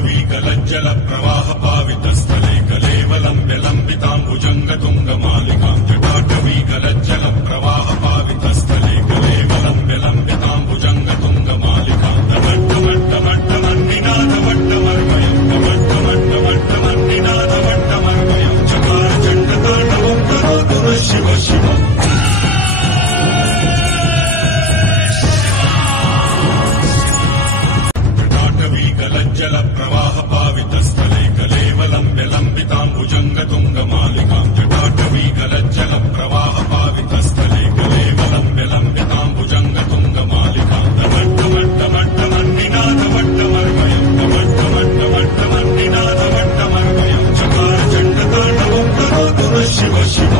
जटाटवीकलज्जल प्रवाह पावितस्थले कलेवलं विलम्बिताम्बुजङ्गतुङ्गमालिकां जटाटवीकलज्जल प्रवाह पावितस्थले कलेवलं विलम्बिताम्बुजङ्गतुङ्गमालिकां तमट्टमट्टमट्टमन्निनादवट्टमर्मयं तमट्टमट्टमट्टमन्निनादवट्टमर्मयं चकार चण्डताण्डवं करोतु नः शिव शिव जल प्रवाह पावितस्थले कलेवलं विलम्बिताम्बुजङ्गतुङ्गमालिकां जटाटवीकलज्जल प्रवाह पावितस्थले कलेवलं विलम्बिताम्बुजङ्गतुङ्गमालिकां तमट्टमट्टमट्टमन्निनादवट्टमर्मयं तमट्टमट्टमट्टमन्निनादवट्टमर्मयं चकार चण्डताण्डवं करोतु नः शिव शिव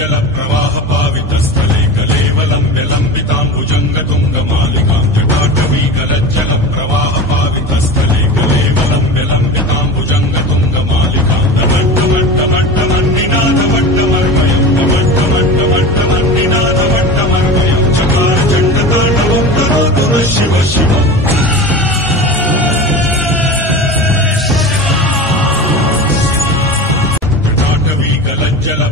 जल प्रवाह पावितस्थले कलेवलं विलम्बिताम्बुजङ्गतुङ्गमालिकां जटाटवीकलज्जल प्रवाह पावितस्थले कलेवलं विलम्बिताम्बुजङ्गतुङ्गमालिकां तमट्टमट्टमट्टमन्निनादवट्टमर्मयं तमट्टमट्टमट्टमन्निनादवट्टमर्मयं चकार चण्डताण्डवं करोतु नः शिव शिव जल